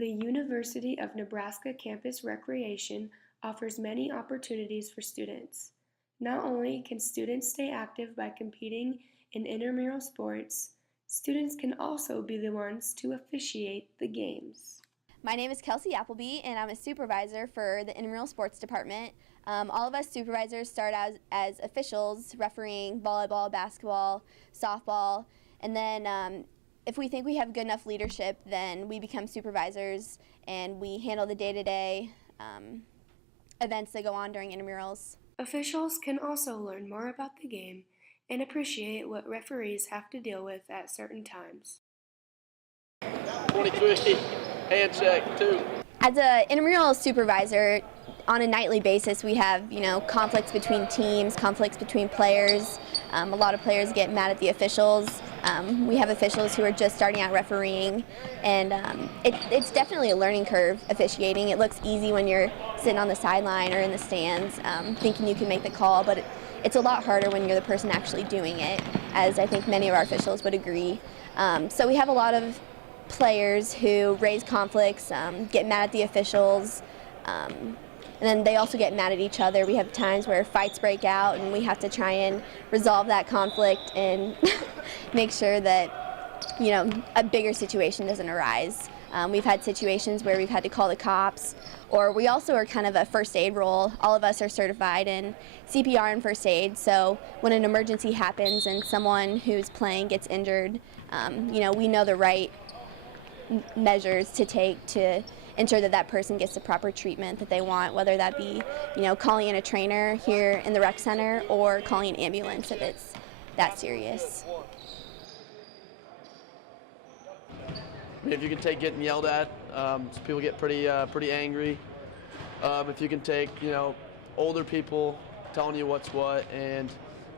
The University of Nebraska Campus Recreation offers many opportunities for students. Not only can students stay active by competing in intramural sports, students can also be the ones to officiate the games. My name is Kelsey Appleby, and I'm a supervisor for the intramural sports department. All of us supervisors start as officials, refereeing volleyball, basketball, softball, and then if we think we have good enough leadership, then we become supervisors and we handle the day-to-day events that go on during intramurals. Officials can also learn more about the game and appreciate what referees have to deal with at certain times. 23, hand check, 2. As an intramural supervisor, on a nightly basis, we have, conflicts between teams, conflicts between players. A lot of players get mad at the officials. We have officials who are just starting out refereeing, and it's definitely a learning curve officiating. It looks easy when you're sitting on the sideline or in the stands, thinking you can make the call, but it's a lot harder when you're the person actually doing it, as I think many of our officials would agree. So we have a lot of players who raise conflicts, get mad at the officials, and then they also get mad at each other. We have times where fights break out and we have to try and resolve that conflict and make sure that, a bigger situation doesn't arise. We've had situations where we've had to call the cops, or we also are kind of a first aid role. All of us are certified in CPR and first aid, so when an emergency happens and someone who's playing gets injured, we know the right measures to take to ensure that that person gets the proper treatment that they want, whether that be, calling in a trainer here in the rec center or calling an ambulance if it's that serious. If you can take getting yelled at, people get pretty angry. If you can take, older people telling you what's what, and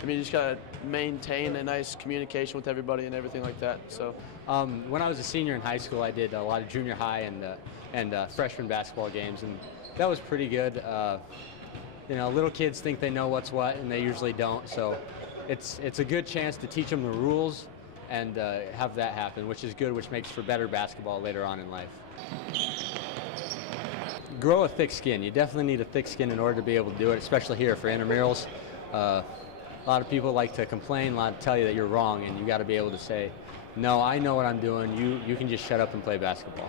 you just gotta maintain a nice communication with everybody and everything like that. So, when I was a senior in high school, I did a lot of junior high and freshman basketball games, and that was pretty good. Little kids think they know what's what, and they usually don't. So, it's a good chance to teach them the rules and have that happen, which is good, which makes for better basketball later on in life. Grow a thick skin. You definitely need a thick skin in order to be able to do it, especially here for intramurals. A lot of people like to complain, a lot tell you that you're wrong, and you got to be able to say, no, I know what I'm doing. You can just shut up and play basketball.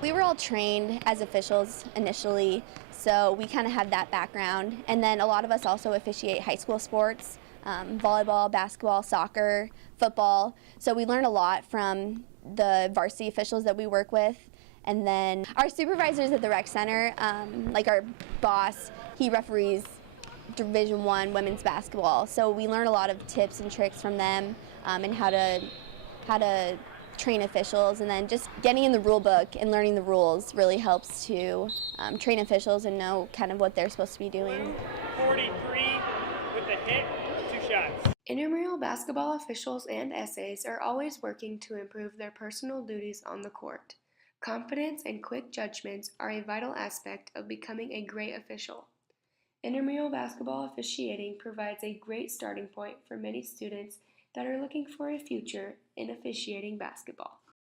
We were all trained as officials initially, so we kind of have that background. And then a lot of us also officiate high school sports, volleyball, basketball, soccer, football. So we learn a lot from the varsity officials that we work with. And then our supervisors at the rec center, like our boss, he referees Division I women's basketball. So we learn a lot of tips and tricks from them, and how to train officials, and then just getting in the rule book and learning the rules really helps to train officials and know kind of what they're supposed to be doing. 43 with the hit, 2 shots. Intramural basketball officials and SAs are always working to improve their personal duties on the court. Confidence and quick judgments are a vital aspect of becoming a great official. Intramural basketball officiating provides a great starting point for many students that are looking for a future in officiating basketball.